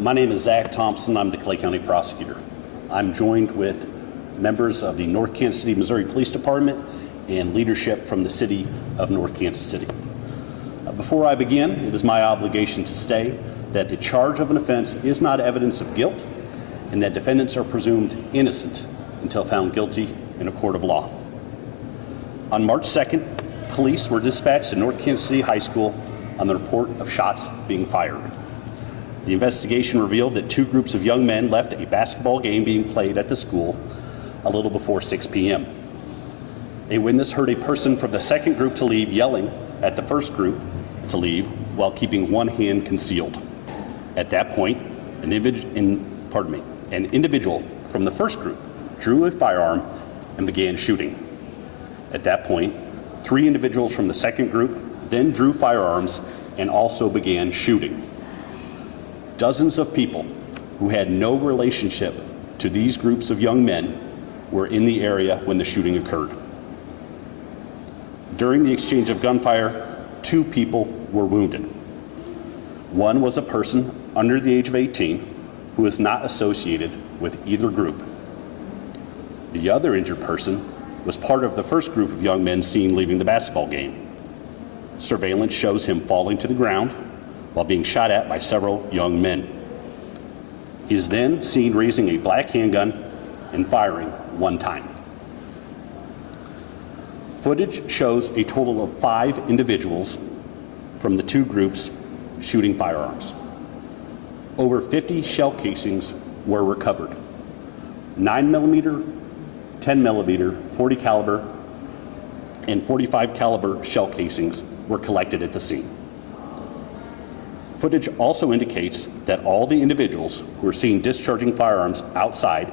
My name is Zach Thompson. I'm the Clay County prosecutor. I'm joined with members of the North Kansas City, Missouri Police Department and leadership from the city of North Kansas City. Before I begin, it is my obligation to say that the charge of an offense is not evidence of guilt and that defendants are presumed innocent until found guilty in a court of law. On March 2nd, police were dispatched to North Kansas City High School on the report of shots being fired. The investigation revealed that two groups of young men left a basketball game being played at the school a little before 6 p.m. A witness heard a person from the second group to leave yelling at the first group to leave while keeping one hand concealed. At that point, an individual from the first group drew a firearm and began shooting. At that point, three individuals from the second group then drew firearms and also began shooting. Dozens of people who had no relationship to these groups of young men were in the area when the shooting occurred. During the exchange of gunfire, two people were wounded. One was a person under the age of 18 who is not associated with either group. The other injured person was part of the first group of young men seen leaving the basketball game. Surveillance shows him falling to the ground while being shot at by several young men. He is then seen raising a black handgun and firing one time. Footage shows a total of 5 individuals from the two groups shooting firearms. Over 50 shell casings were recovered. 9mm, 10mm, 40 caliber, and 45 caliber shell casings were collected at the scene. Footage also indicates that all the individuals who were seen discharging firearms outside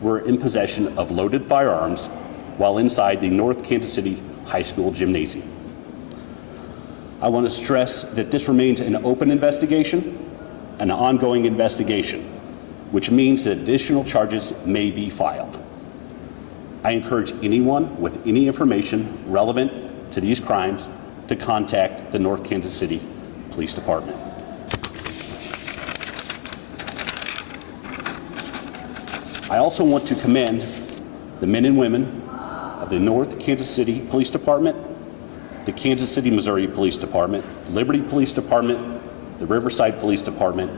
were in possession of loaded firearms while inside the North Kansas City High School gymnasium. I want to stress that this remains an open investigation, an ongoing investigation, which means that additional charges may be filed. I encourage anyone with any information relevant to these crimes to contact the North Kansas City Police Department. I also want to commend the men and women of the North Kansas City Police Department, the Kansas City, Missouri Police Department, Liberty Police Department, the Riverside Police Department,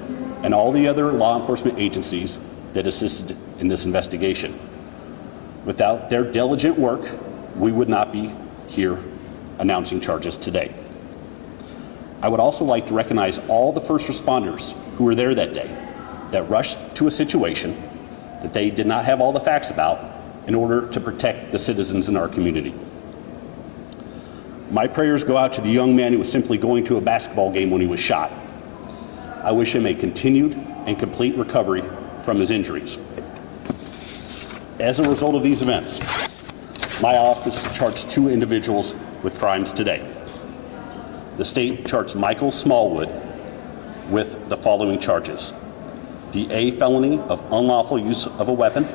and all the other law enforcement agencies that assisted in this investigation. Without their diligent work, we would not be here announcing charges today. I would also like to recognize all the first responders who were there that day that rushed to a situation that they did not have all the facts about in order to protect the citizens in our community. My prayers go out to the young man who was simply going to a basketball game when he was shot. I wish him a continued and complete recovery from his injuries. As a result of these events, my office charged 2 individuals with crimes today. The state charged Michael Smallwood with the following charges: the A felony of unlawful use of a weapon,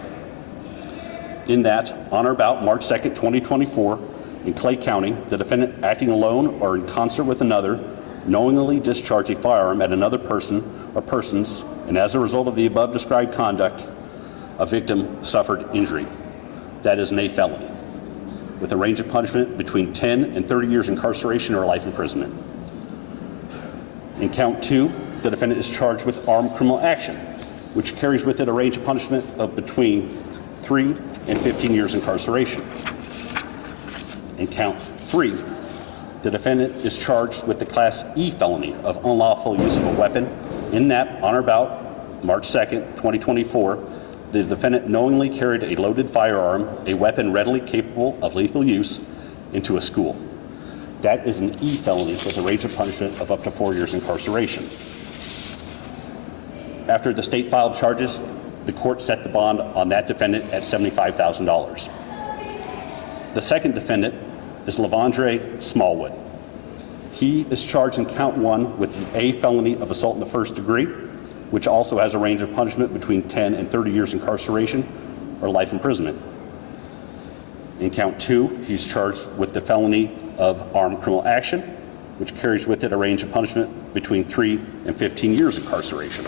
in that on or about March 2nd, 2024, in Clay County, the defendant, acting alone or in concert with another, knowingly discharged a firearm at another person or persons, and as a result of the above described conduct, a victim suffered injury. That is an A felony, with a range of punishment between 10 and 30 years incarceration or life imprisonment. In count 2, the defendant is charged with armed criminal action, which carries with it a range of punishment of between 3 and 15 years incarceration. In count 3, the defendant is charged with the Class E felony of unlawful use of a weapon, in that on or about March 2nd, 2024, the defendant knowingly carried a loaded firearm, a weapon readily capable of lethal use, into a school. That is an E felony with a range of punishment of up to 4 years incarceration. After the state filed charges, the court set the bond on that defendant at $75,000. The second defendant is Lavondre Smallwood. He is charged in count 1 with the A felony of assault in the first degree, which also has a range of punishment between 10 and 30 years incarceration or life imprisonment. In count 2, he's charged with the felony of armed criminal action, which carries with it a range of punishment between 3 and 15 years incarceration.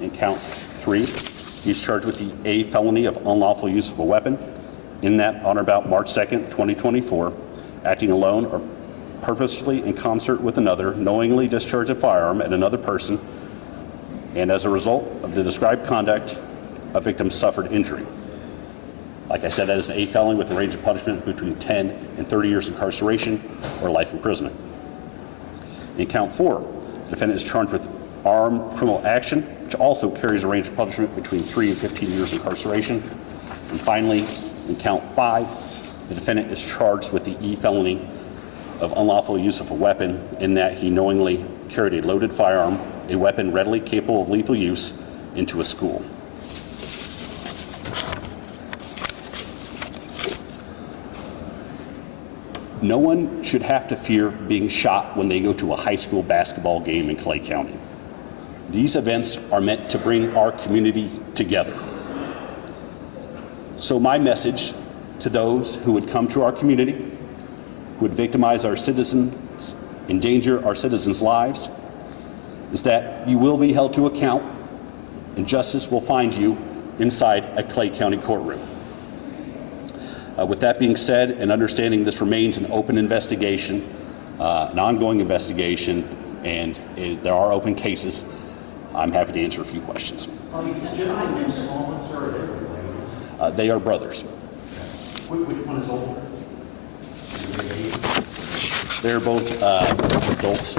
In count 3, he's charged with the A felony of unlawful use of a weapon in that on or about March 2nd, 2024, acting alone or purposefully in concert with another, knowingly discharge a firearm at another person, and as a result of the described conduct, a victim suffered injury. Like I said, that is an A felony with a range of punishment between 10 and 30 years incarceration or life imprisonment. In count 4, the defendant is charged with armed criminal action, which also carries a range of punishment between 3 and 15 years incarceration. And finally, in count 5, the defendant is charged with the E felony of unlawful use of a weapon in that he knowingly carried a loaded firearm, a weapon readily capable of lethal use, into a school. No one should have to fear being shot when they go to a high school basketball game in Clay County. These events are meant to bring our community together. So my message to those who would come to our community, who would victimize our citizens, endanger our citizens' lives, is that you will be held to account and justice will find you inside a Clay County courtroom. With that being said, and understanding this remains an open investigation, an ongoing investigation, and there are open cases, I'm happy to answer a few questions. Are these gentlemen installments or are they related? They are brothers. Which one is older? They're both adults,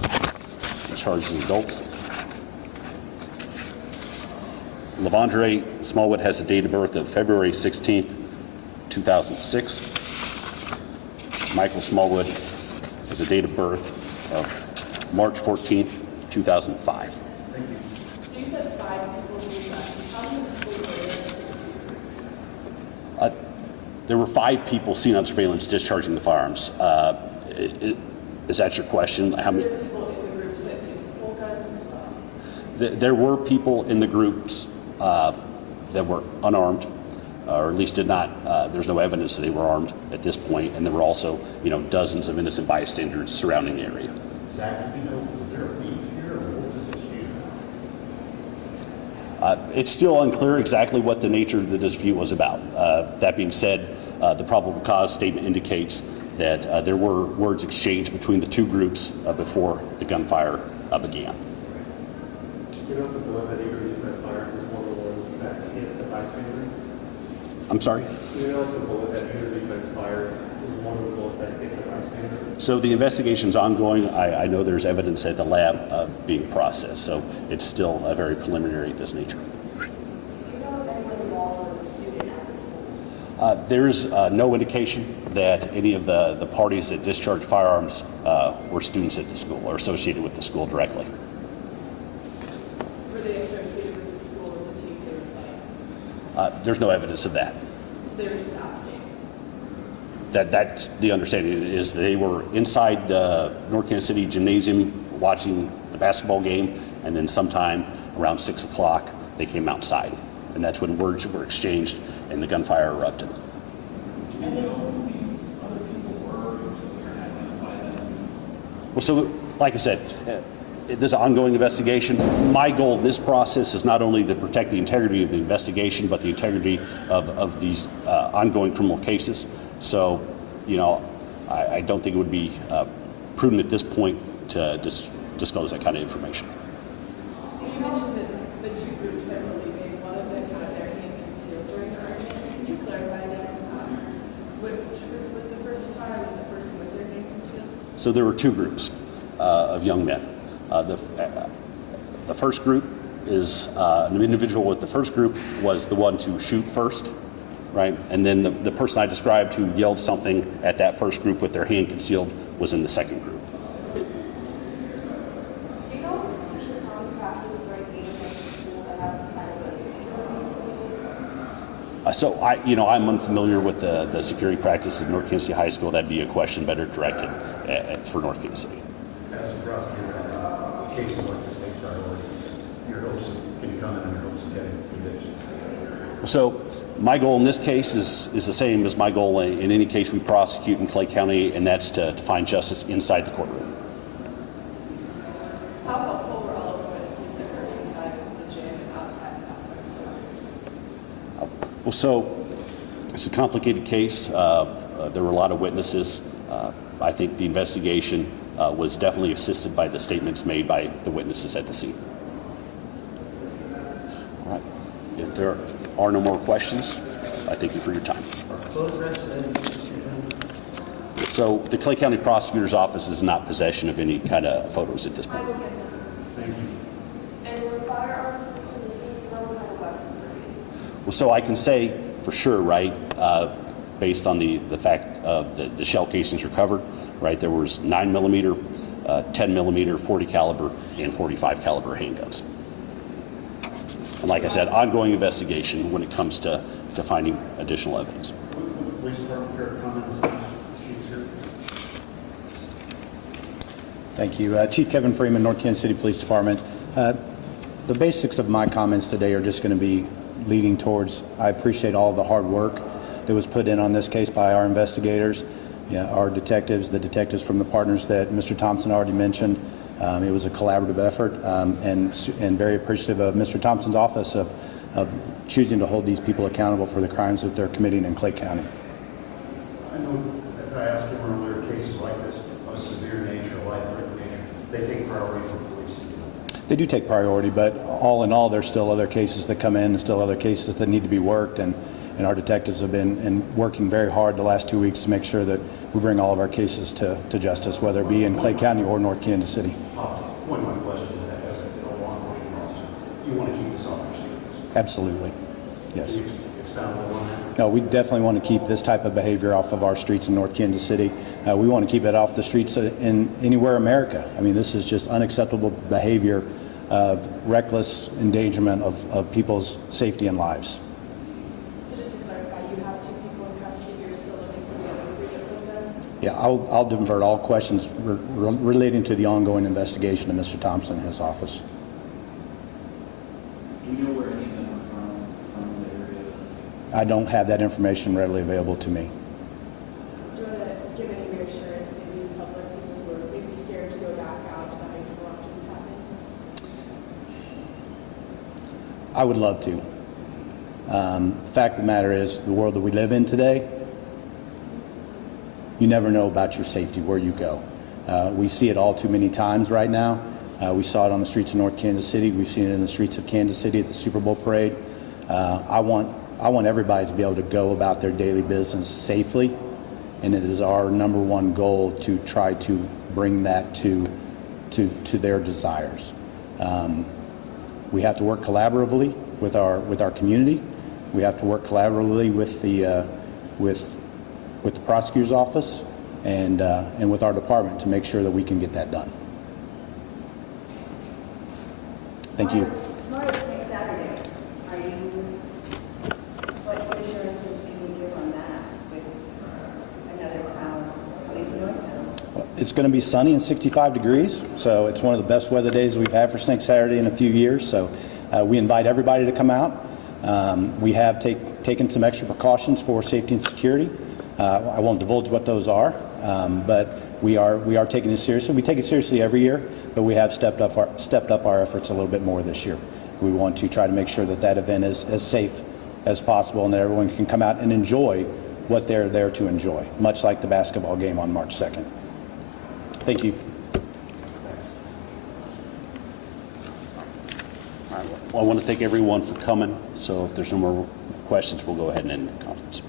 charged as adults. Lavondre Smallwood has a date of birth of February 16th, 2006. Michael Smallwood has a date of birth of March 14th, 2005. Thank you. So you said 5 people who left. How many people were there for the 2 groups? There were 5 people seen on surveillance discharging the firearms. Is that your question? How many? Were there people in the groups that did pull guns as well? There were people in the groups that were unarmed, or at least did not. There's no evidence that they were armed at this point, and there were also, dozens of innocent bystanders surrounding the area. Zach, was there a beef here, or what was this dispute? It's still unclear exactly what the nature of the dispute was about. That being said, the probable cause statement indicates that there were words exchanged between the 2 groups before the gunfire began. You know if the bullet that he released that fired was one of the ones that hit the bystander? I'm sorry? Do you know if the bullet that he released that fired was one of the bullets that hit the bystander? So the investigation's ongoing. I know there's evidence at the lab being processed, so it's still very preliminary at this nature. Do you know if anyone involved was a student at the school? There's no indication that any of the parties that discharged firearms were students at the school or associated with the school directly. Were they associated with the school or the team they were playing? There's no evidence of that. So they were just out playing? That's the understanding, is they were inside the North Kansas City Gymnasium watching the basketball game, and then sometime around 6 o'clock they came outside, and that's when words were exchanged and the gunfire erupted. Do you know who these other people were? You're still trying to identify them? Well, so like I said, this is an ongoing investigation. My goal in this process is not only to protect the integrity of the investigation, but the integrity of these ongoing criminal cases. So, I don't think it would be prudent at this point to disclose that kind of information. So you mentioned that the 2 groups that were leaving, one of them had their hand concealed during the argument. Can you clarify that? Which group was the first to fire? Was the person with their hand concealed? So there were 2 groups of young men. The first group is an individual with the first group was the one to shoot first, right? And then the person I described who yelled something at that first group with their hand concealed was in the second group. Do you know if it's usually common practice for a game like a school that has kind of a security screen? So I'm unfamiliar with the security practices of North Kansas City High School. That'd be a question better directed for North Kansas City. As a prosecutor, cases like this take priority. Your hopes can you comment on your hopes of getting convictions? So my goal in this case is the same as my goal in any case we prosecute in Clay County, and that's to find justice inside the courtroom. How helpful were all of the witnesses that were inside of the gym and outside Well, so it's a complicated case. There were a lot of witnesses. I think the investigation was definitely assisted by the statements made by the witnesses at the scene. All right. If there are no more questions, I thank you for your time. So the Clay County Prosecutor's Office is not in possession of any kind of photos at this I point. will get them. Thank you. And were firearms to the scene, what kind of weapons were used? Well, so I can say for sure, right, based on the fact of the shell casings recovered, right, there was 9mm, 10mm, 40 caliber, and 45 caliber handguns. And like I said, ongoing investigation when it comes to finding additional evidence. Police department, care comments on these sheets here? Thank you. Chief Kevin Freeman, North Kansas City Police Department. The basics of my comments today are just going to be leading towards, I appreciate all the hard work that was put in on this case by our investigators, our detectives, the detectives from the partners that Mr. Thompson already mentioned. It was a collaborative effort, and very appreciative of Mr. Thompson's office of choosing to hold these people accountable for the crimes that they're committing in Clay County. I know, as I asked you earlier, cases like this of a severe nature, life-threatening nature, they take priority for police. They do take priority, but all in all, there's still other cases that come in and still other cases that need to be worked, and our detectives have been working very hard the last 2 weeks to make sure that we bring all of our cases to justice, whether it be in Clay County or North Kansas City. Point my question is that as a law enforcement officer, you want to keep this off your streets. Absolutely. Yes. Can you expound a little on that? No, we definitely want to keep this type of behavior off of our streets in North Kansas City. We want to keep it off the streets in anywhere in America. I mean, this is just unacceptable behavior of reckless endangerment of people's safety and lives. So just to clarify, you have 2 people in custody, you're still looking for the other 3 that does? Yeah, I'll divert all questions relating to the ongoing investigation of Mr. Thompson and his office. Do you know where any of them are from the area? I don't have that information readily available to me. Do you want to give any reassurance, maybe in public, people who are maybe scared to go back out to the high school after this happened? I would love to. Fact of the matter is, the world that we live in today, you never know about your safety where you go. We see it all too many times right now. We saw it on the streets of North Kansas City. We've seen it in the streets of Kansas City at the Super Bowl parade. I want everybody to be able to go about their daily business safely, and it is our #1 goal to try to bring that to their desires. We have to work collaboratively with our community. We have to work collaboratively with the prosecutor's office and with our department to make sure that we can get that done. Thank you. Tomorrow's next Saturday. What assurances can you give on that with another crowd coming to Northtown? It's going to be sunny and 65 degrees, so it's one of the best weather days we've had for Snake Saturday in a few years. So we invite everybody to come out. We have taken some extra precautions for safety and security. I won't divulge what those are, but we are taking it seriously. We take it seriously every year, but we have stepped up our efforts a little bit more this year. We want to try to make sure that event is as safe as possible and that everyone can come out and enjoy what they're there to enjoy, much like the basketball game on March 2nd. Thank you. All right, well, I want to thank everyone for coming. So if there's no more questions, we'll go ahead and end the conference.